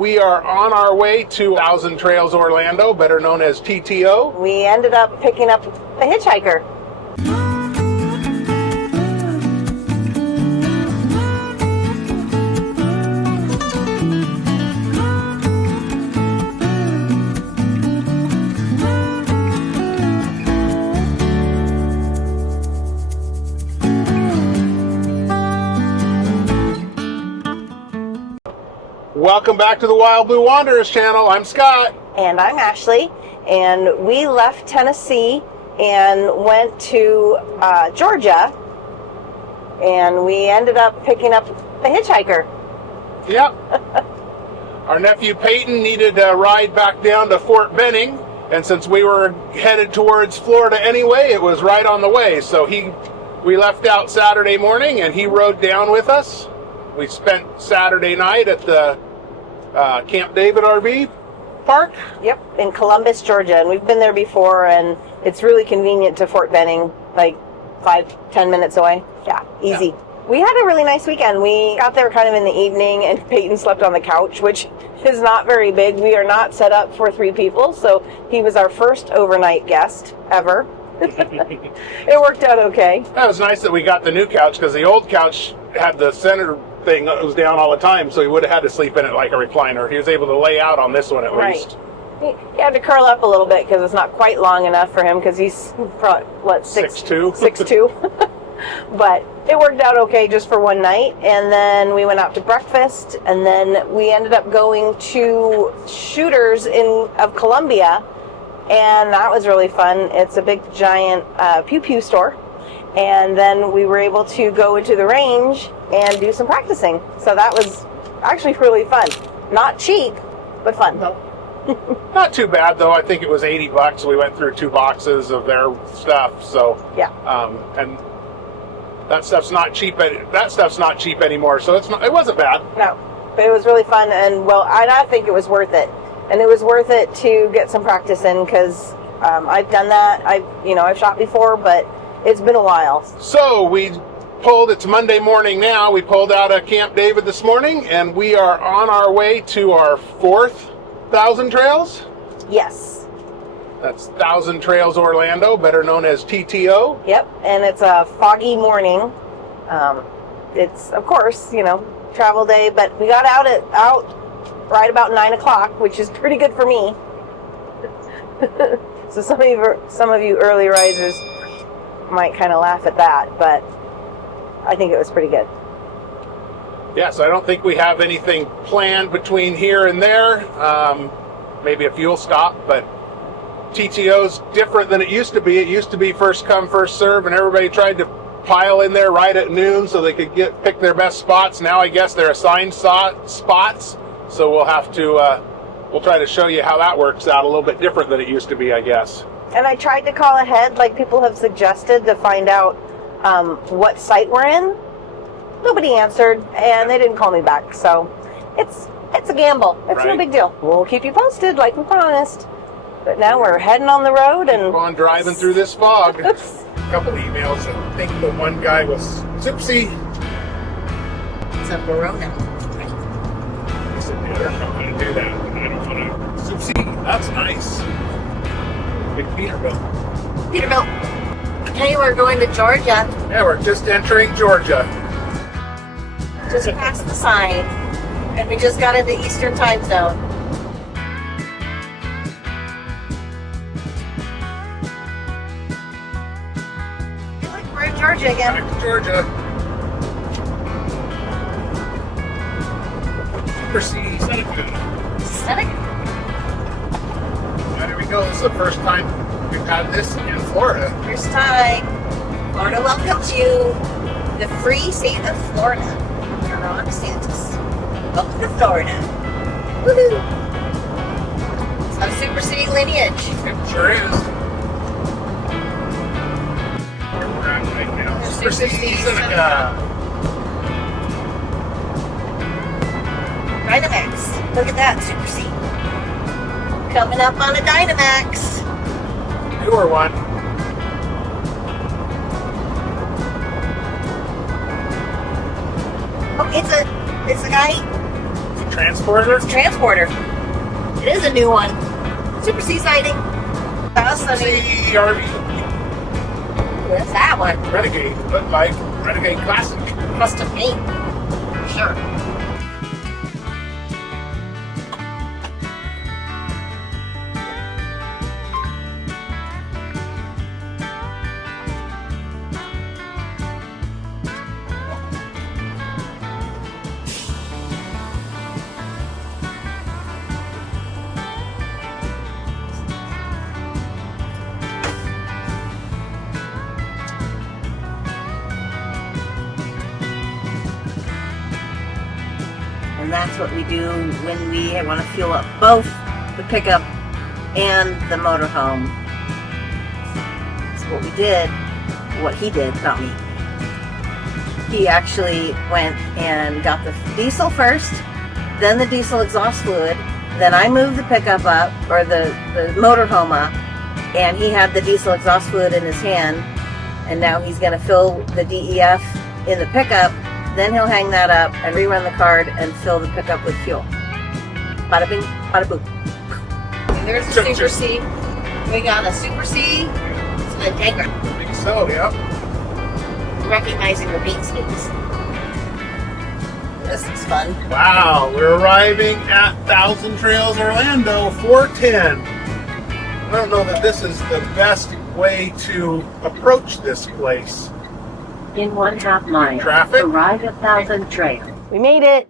we are on our way to Thousand Trails Orlando, better known as TTO. We ended up picking up a hitchhiker. Welcome back to the Wild Blue Wanderers channel. I'm Scott. And I'm Ashley. And we left Tennessee and went to Georgia. And we ended up picking up a hitchhiker. Yep. Our nephew Peyton needed a ride back down to Fort Benning. And since we were headed towards Florida anyway, it was right on the way. So we left out Saturday morning and he rode down with us. We spent Saturday night at the Camp David RV Park. Yep, in Columbus, Georgia. And we've been there before, and it's really convenient to Fort Benning, like 5-10 minutes away. Yeah, easy. Yeah. We had a really nice weekend. We got there kind of in the evening, and Peyton slept on the couch, which is not very big. We are not set up for 3 people, so he was our first overnight guest ever. It worked out okay. That was nice that we got the new couch, because the old couch had the center thing that was down all the time, so he would have had to sleep in it like a recliner. He was able to lay out on this one at least. He had to curl up a little bit because it's not quite long enough for him, because he's probably, what, 6'2"? 6'2". But it worked out okay just for one night, and then we went out to breakfast, and then we ended up going to Shooters of Columbia, and that was really fun. It's a big giant pew pew store. And then we were able to go into the range and do some practicing. So that was actually really fun. Not cheap, but fun. No. Not too bad, though. I think it was $80. We went through 2 boxes of their stuff. So yeah. And that stuff's not cheap. That stuff's not cheap anymore. So it wasn't bad. No, but it was really fun, and I think it was worth it. And it was worth it to get some practice in, because I've done that. I've shot before, but it's been a while. So it's Monday morning now. We pulled out of Camp David this morning, and we are on our way to our 4th Thousand Trails. Yes. That's Thousand Trails Orlando, better known as TTO. Yep, and it's a foggy morning. It's, of course, travel day, but we got out right about 9 o'clock, which is pretty good for me. So some of you early risers might kind of laugh at that, but I think it was pretty good. Yeah, so I don't think we have anything planned between here and there. Maybe a fuel stop, but TTO's different than it used to be. It used to be first come, first serve, and everybody tried to pile in there right at noon so they could pick their best spots. Now I guess they're assigned spots, so we'll have to we'll try to show you how that works out. A little bit different than it used to be, I guess. And I tried to call ahead, like people have suggested, to find out what site we're in. Nobody answered, and they didn't call me back. So it's a gamble. It's no big deal. We'll keep you posted, like we promised. But now we're heading on the road and keep on driving through this fog. A couple emails. I think the one guy was Soupsy. It's a Verona. He said, I don't know how to do that. I don't want to. Soupsy, that's nice. Big Peterbilt. Peterbilt. Okay, we're going to Georgia. Yeah, we're just entering Georgia. Just past the sign. And we just got into Eastern Time Zone. I feel like we're in Georgia again. Back to Georgia. Super Seneca. Seneca. There we go. This is the first time we've had this in Florida. First time. Florida welcomes you. The free state of Florida. You're Ron DeSantis. Welcome to Florida. Woohoo! It's a Super City lineage. It sure is. Where we're at right now. Super City Seneca. Dynamax. Look at that, Super C. Coming up on a Dynamax. Newer one. Oh, it's a guy Transporter? Transporter. It is a new one. Super C sighting. That's sunny. See, RV. What's that one? Renegade. Look like Renegade Classic. Custom paint. Sure. And that's what we do when we want to fuel up both the pickup and the motorhome. So what we did, what he did, not me. He actually went and got the diesel first, then the diesel exhaust fluid, then I moved the pickup up, or the motorhome up, and he had the diesel exhaust fluid in his hand, and now he's going to fill the DEF in the pickup. Then he'll hang that up and rerun the card and fill the pickup with fuel. Bada bing, bada boom. And there's a Super C. We got a Super C. It's an Integra. I think so, yep. Recognizing the beat skates. This is fun. Wow, we're arriving at Thousand Trails Orlando 410. I don't know that this is the best way to approach this place. In 1/2 mile, Traffic? arrive at Thousand Trail. We made it.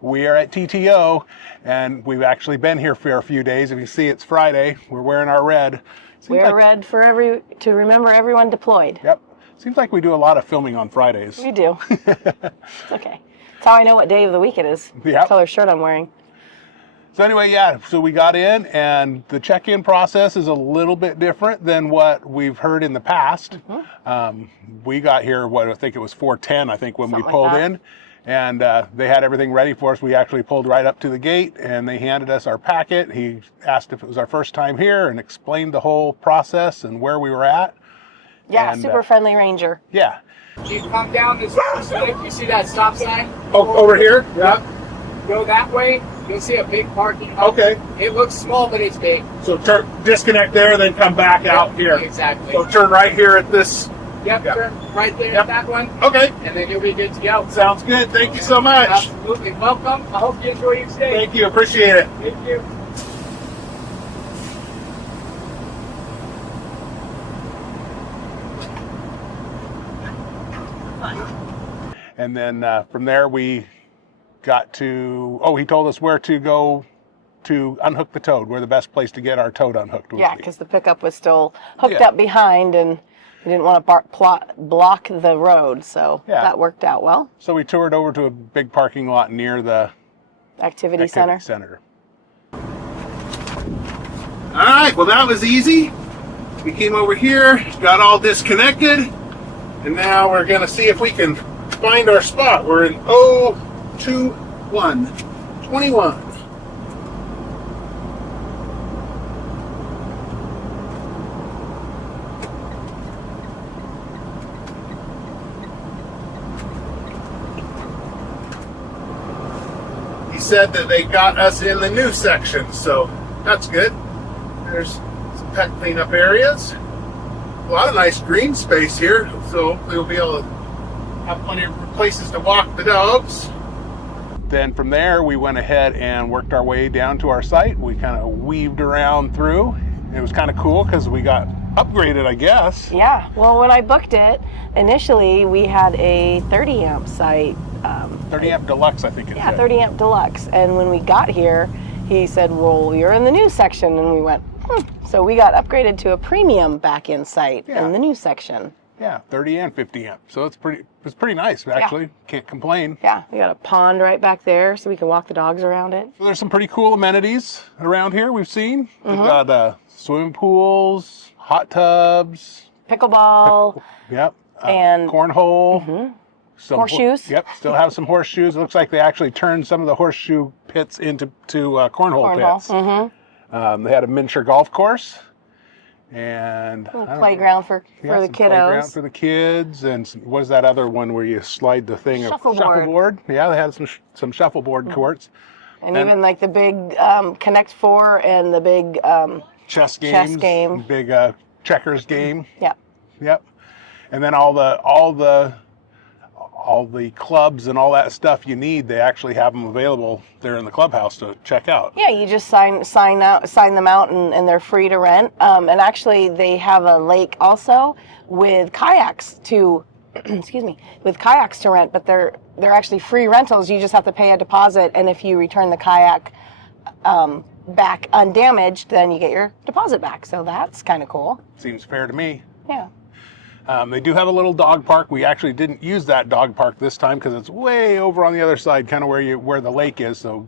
We are at TTO, and we've actually been here for a few days. If you see, it's Friday. We're wearing our red. We're red to remember everyone deployed. Yep. Seems like we do a lot of filming on Fridays. We do. It's okay. That's how I know what day of the week it is. Yep. What color shirt I'm wearing. So anyway, yeah, so we got in, and the check-in process is a little bit different than what we've heard in the past. We got here, I think it was 4:10, I think, when Something we like pulled that. in. And they had everything ready for us. We actually pulled right up to the gate, and they handed us our packet. He asked if it was our first time here and explained the whole process and where we were at. Yeah, And, super friendly ranger. Yeah. You come down this side, you see that stop sign? Oh, over here? Yep. Go that way, you'll see a big parking lot. Okay. It looks small, but it's big. So disconnect there, then come back out here. Exactly. So turn right here at this. Yep, Yep. turn right there Yep. at that one, Okay. and then you'll be good to go. Sounds good. Thank you so much. Absolutely. Welcome. I hope you enjoy your stay. Thank you. Appreciate it. Thank you. And then from there we got to, he told us where to go to unhook the toad, where the best place to get our toad unhooked would Yeah, be. because the pickup was still hooked Yeah. up behind, and we didn't want to block the road, so Yeah. that worked out well. So we toured over to a big parking lot near the Activity activity center. center. All right, well that was easy. We came over here, got all disconnected, and now we're gonna see if we can find our spot. We're in 021. He said that they got us in the new section, so that's good. There's some pet cleanup areas. A lot of nice green space here, so we'll be able to have plenty of places to walk the dogs. Then from there, we went ahead and worked our way down to our site. We kind of weaved around through. It was kind of cool because we got upgraded, I guess. Yeah, well, when I booked it, initially we had a 30 amp site. 30 amp deluxe, I think it Yeah, said. 30 amp deluxe. And when we got here, he said, well, you're in the new section. And we went, So we got upgraded to a premium back-in site Yeah. in the new section. Yeah, 30 and 50 amp. So it's pretty nice, actually. Can't complain. Yeah, we got a pond right back there so we can walk the dogs around it. So there's some pretty cool amenities around here we've seen. We've got swimming pools, hot tubs. Pickleball. Yep. And- cornhole. Some Horseshoes. Yep. Still have some horseshoes. It looks like they actually turned some of the horseshoe pits into cornhole pits. They had a miniature golf course and I don't know, Playground for yeah, the some playground kiddos. for the kids. And what is that other one where you slide the thing? Shuffleboard. Shuffleboard. Yeah, they had some shuffleboard courts. And even like the big Connect 4 and the big chess chess game. big checkers game. Yeah. Yep. And then all the clubs and all that stuff you need, they actually have them available there in the clubhouse to check out. Yeah, you just sign them out, and they're free to rent. And actually, they have a lake also with kayaks to, with kayaks to rent. But they're actually free rentals. You just have to pay a deposit, and if you return the kayak back undamaged, then you get your deposit back. So that's kind of cool. Seems fair to me. Yeah. They do have a little dog park. We actually didn't use that dog park this time because it's way over on the other side, kind of where the lake is. So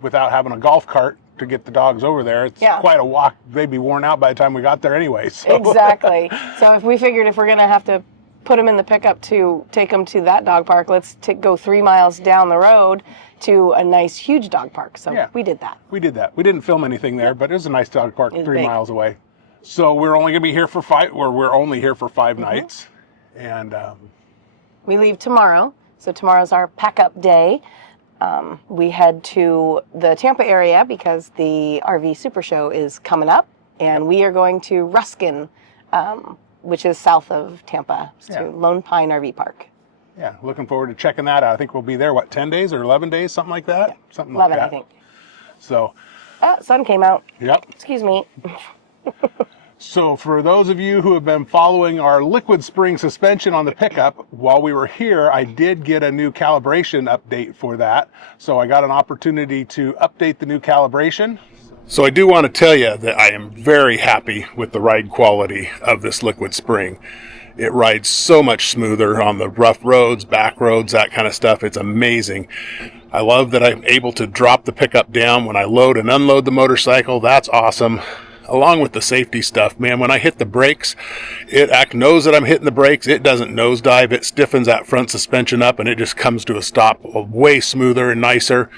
without having a golf cart to get the dogs over there, it's quite a walk. They'd be worn out by the time we got there anyway. So. Exactly. So if we figured if we're going to have to put them in the pickup to take them to that dog park, let's go 3 miles down the road to a nice huge dog park. So we did that. We did that. We didn't film anything there, but it was a nice dog park 3 big. miles away. So we're only going to be here for we're only here for 5 nights. And we leave tomorrow. So tomorrow's our pack up day. We head to the Tampa area because the RV Super Show is coming up, and we are going to Ruskin, which is south of Tampa, to Lone Pine RV Park. Yeah, looking forward to checking that out. I think we'll be there, 10 days or 11 days, something like that? Yeah. Something 11, like that. I think. So. Sun came out. Yep. Excuse me. So for those of you who have been following our LiquidSpring suspension on the pickup, while we were here, I did get a new calibration update for that. So I got an opportunity to update the new calibration. So I do want to tell you that I am very happy with the ride quality of this LiquidSpring. It rides so much smoother on the rough roads, back roads, that kind of stuff. It's amazing. I love that I'm able to drop the pickup down when I load and unload the motorcycle. That's awesome. Along with the safety stuff, man, when I hit the brakes, it knows that I'm hitting the brakes. It doesn't nosedive. It stiffens that front suspension up, and it just comes to a stop way smoother and nicer.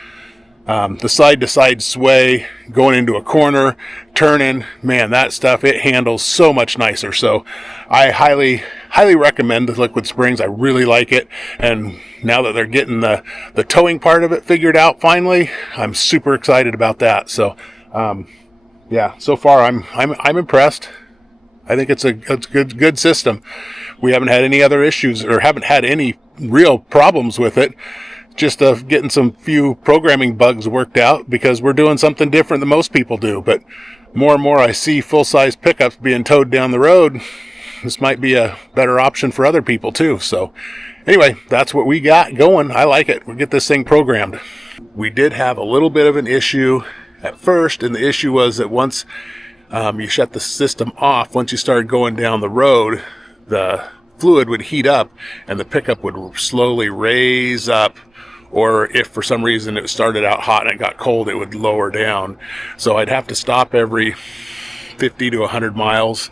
The side-to-side sway, going into a corner, turning, man, that stuff, it handles so much nicer. So I highly recommend the LiquidSprings. I really like it. And now that they're getting the towing part of it figured out finally, I'm super excited about that. So, yeah, so far I'm impressed. I think it's a good system. We haven't had any other issues or haven't had any real problems with it. Just getting some few programming bugs worked out because we're doing something different than most people do. But more and more I see full-size pickups being towed down the road. This might be a better option for other people too. So anyway, that's what we got going. I like it. We'll get this thing programmed. We did have a little bit of an issue at first, and the issue was that once you shut the system off, once you started going down the road, the fluid would heat up and the pickup would slowly raise up, or if for some reason it started out hot and it got cold, it would lower down. So I'd have to stop every 50 to 100 miles,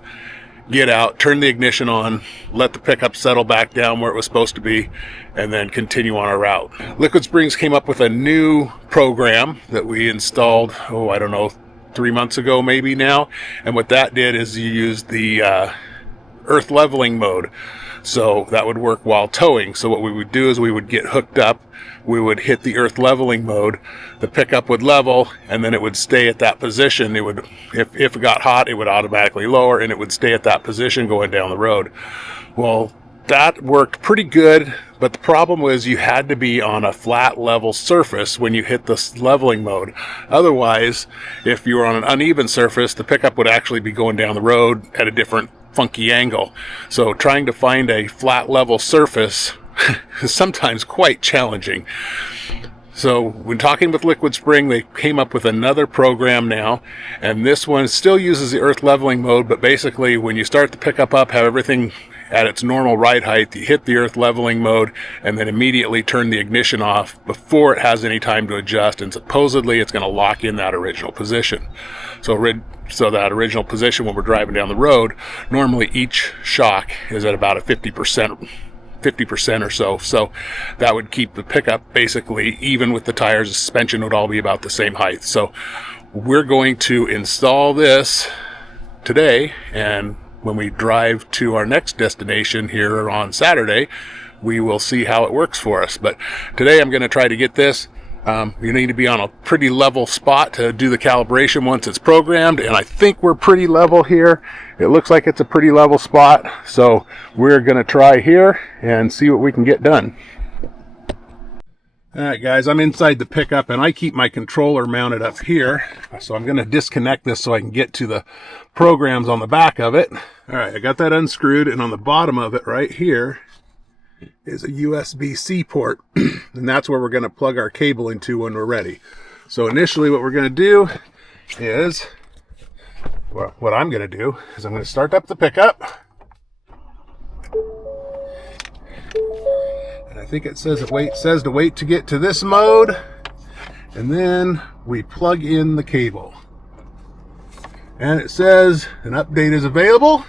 get out, turn the ignition on, let the pickup settle back down where it was supposed to be, and then continue on our route. LiquidSprings came up with a new program that we installed, 3 months ago maybe now. And what that did is you used the earth leveling mode. So that would work while towing. So what we would do is we would get hooked up, we would hit the earth leveling mode, the pickup would level, and then it would stay at that position. It would, if it got hot, it would automatically lower, and it would stay at that position going down the road. Well, that worked pretty good, but the problem was you had to be on a flat level surface when you hit the leveling mode. Otherwise, if you were on an uneven surface, the pickup would actually be going down the road at a different funky angle. So trying to find a flat level surface is sometimes quite challenging. So when talking with LiquidSpring, they came up with another program now, and this one still uses the earth leveling mode, but basically when you start the pickup up, have everything at its normal ride height, you hit the earth leveling mode and then immediately turn the ignition off before it has any time to adjust, and supposedly it's going to lock in that original position. So that original position when we're driving down the road, normally each shock is at about a 50% or so. So that would keep the pickup basically even with the tires. The suspension would all be about the same height. So we're going to install this today, and when we drive to our next destination here on Saturday, we will see how it works for us. But today I'm going to try to get this You need to be on a pretty level spot to do the calibration once it's programmed, and I think we're pretty level here. It looks like it's a pretty level spot, so we're going to try here and see what we can get done. Alright guys, I'm inside the pickup and I keep my controller mounted up here, so I'm going to disconnect this so I can get to the programs on the back of it. Alright, I got that unscrewed, and on the bottom of it right here is a USB-C port, and that's where we're going to plug our cable into when we're ready. So initially what we're going to do is, well, what I'm going to do is I'm going to start up the pickup. And I think it says to wait to get to this mode, and then we plug in the cable. And it says an update is available.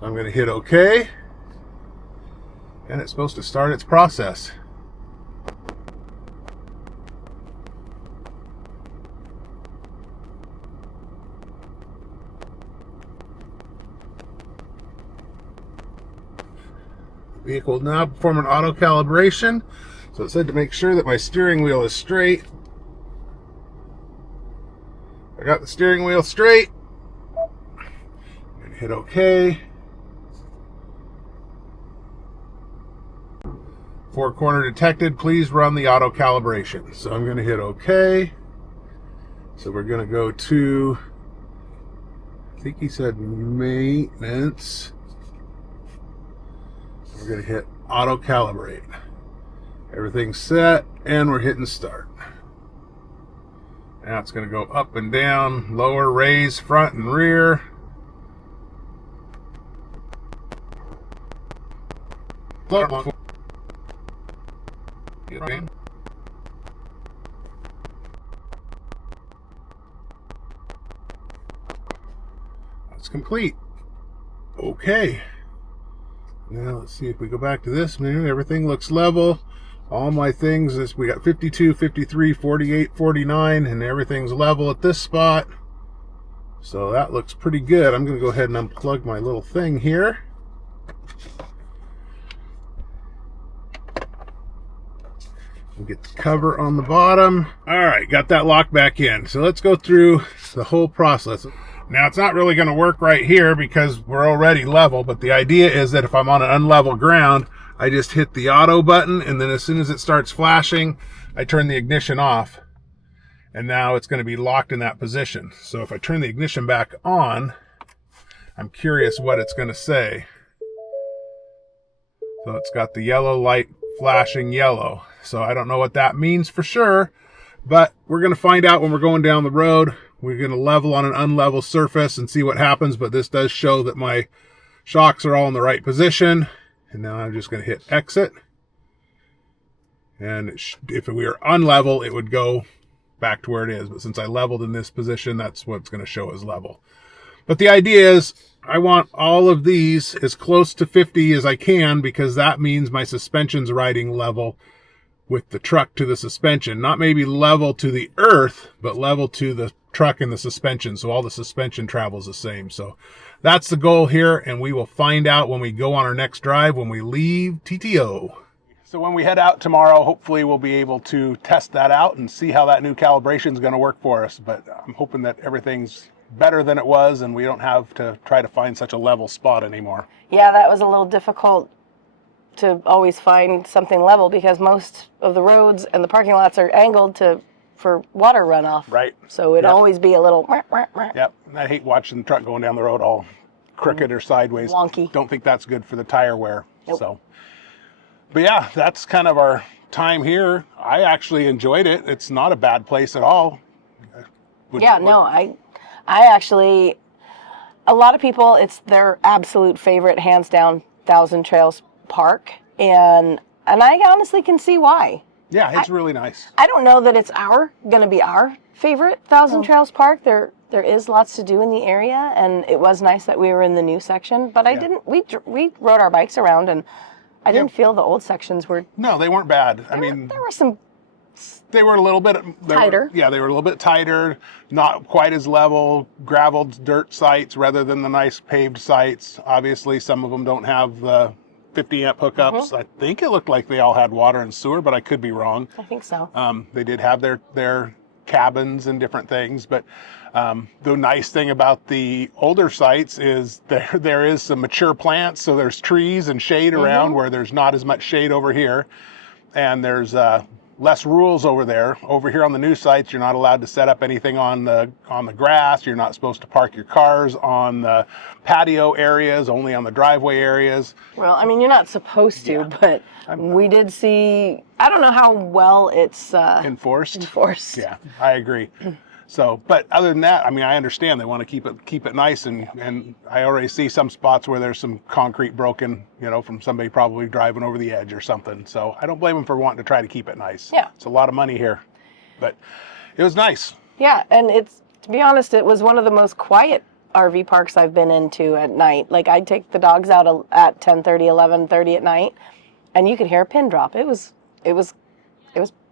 So I'm going to hit OK. And it's supposed to start its process. Vehicle will now perform an auto calibration. So it said to make sure that my steering wheel is straight. I got the steering wheel straight. I'm going to hit OK. 4-corner detected. Please run the auto calibration. So I'm going to hit OK. So we're going to go to, I think he said maintenance. We're going to hit auto calibrate. Everything's set, and we're hitting start. Now it's going to go up and down, lower, raise, front and rear. That's complete. Okay. Now let's see if we go back to this menu. Everything looks level. All my things is, we got 52, 53, 48, 49, and everything's level at this spot. So that looks pretty good. I'm going to go ahead and unplug my little thing here. And get the cover on the bottom. All right, got that locked back in. So let's go through the whole process. Now it's not really going to work right here because we're already level, but the idea is that if I'm on an unlevel ground, I just hit the auto button, and then as soon as it starts flashing, I turn the ignition off, and now it's going to be locked in that position. So if I turn the ignition back on, I'm curious what it's going to say. So it's got the yellow light flashing yellow. So I don't know what that means for sure, but we're going to find out when we're going down the road. We're going to level on an unlevel surface and see what happens, but this does show that my shocks are all in the right position. And now I'm just going to hit exit. And if we were unlevel, it would go back to where it is. But since I leveled in this position, that's what's going to show as level. But the idea is I want all of these as close to 50 as I can, because that means my suspension's riding level with the truck to the suspension. Not maybe level to the earth, but level to the truck and the suspension. So all the suspension travels the same. So that's the goal here, and we will find out when we go on our next drive when we leave TTO. So when we head out tomorrow, hopefully we'll be able to test that out and see how that new calibration is going to work for us. But I'm hoping that everything's better than it was and we don't have to try to find such a level spot anymore. Yeah, that was a little difficult to always find something level because most of the roads and the parking lots are angled for water runoff. Right. So it'd always be a little... Yep. I hate watching the truck going down the road all crooked or sideways. Wonky. Don't think that's good for the tire wear. Nope. So, but yeah, that's kind of our time here. I actually enjoyed it. It's not a bad place at all. I actually, a lot of people, it's their absolute favorite, hands down, Thousand Trails Park. And I honestly can see why. Yeah, it's really nice. I don't know that it's going to be our favorite Thousand Trails Park. There is lots to do in the area, and it was nice that we were in the new section. But we rode our bikes around, and I didn't feel the old sections were... No, they weren't bad. There were some... They were a little bit... Tighter. They were a little bit tighter, not quite as level, graveled dirt sites rather than the nice paved sites. Obviously, some of them don't have the 50 amp hookups. I think it looked like they all had water and sewer, but I could be wrong. I think so. They did have their cabins and different things, but the nice thing about the older sites is there is some mature plants, so there's trees and shade around where there's not as much shade over here, and there's less rules over there. Over here on the new sites, you're not allowed to set up anything on the grass. You're not supposed to park your cars on the patio areas, only on the driveway areas. Well, I mean, you're not supposed to, but we did see, I don't know how well it's Enforced. Yeah, I agree. So, but other than that, I mean, I understand they want to keep it nice, and I already see some spots where there's some concrete broken, from somebody probably driving over the edge or something. So I don't blame them for wanting to try to keep it nice. Yeah. It's a lot of money here, but it was nice. Yeah, and to be honest, it was one of the most quiet RV parks I've been into at night. Like, I'd take the dogs out at 10:30, 11:30 at night, and you could hear a pin drop. It was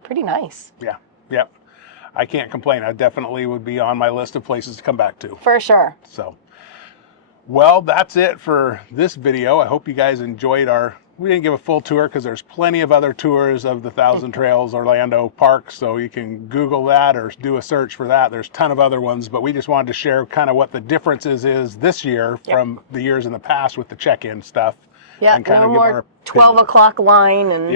pretty nice. Yeah. Yep. I can't complain. I definitely would be on my list of places to come back to. For sure. So, well, that's it for this video. I hope you guys enjoyed we didn't give a full tour because there's plenty of other tours of the Thousand Trails Orlando Park, so you can Google that or do a search for that. There's a ton of other ones, but we just wanted to share kind of what the differences is this year from the years in the past with the check-in stuff. Yeah, and kind no of give more our 12 opinion. o'clock line. And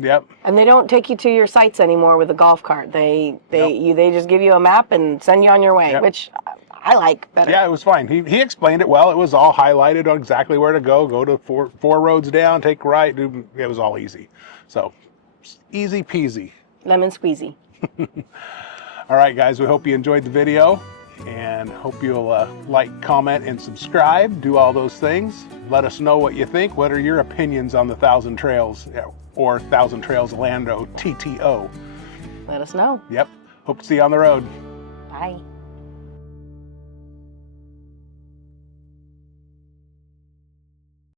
Yep. And they don't take you to your sites anymore with a golf cart. They just give you a map and send you on your way, which I like better. Yeah, it was fine. He explained it well. It was all highlighted on exactly where to go. Go to four roads down, take right. It was all easy. So, easy peasy. Lemon squeezy. All right, guys, we hope you enjoyed the video and hope you'll like, comment, and subscribe. Do all those things. Let us know what you think. What are your opinions on the Thousand Trails or Thousand Trails Orlando TTO? Let us know. Yep. Hope to see you on the road. Bye.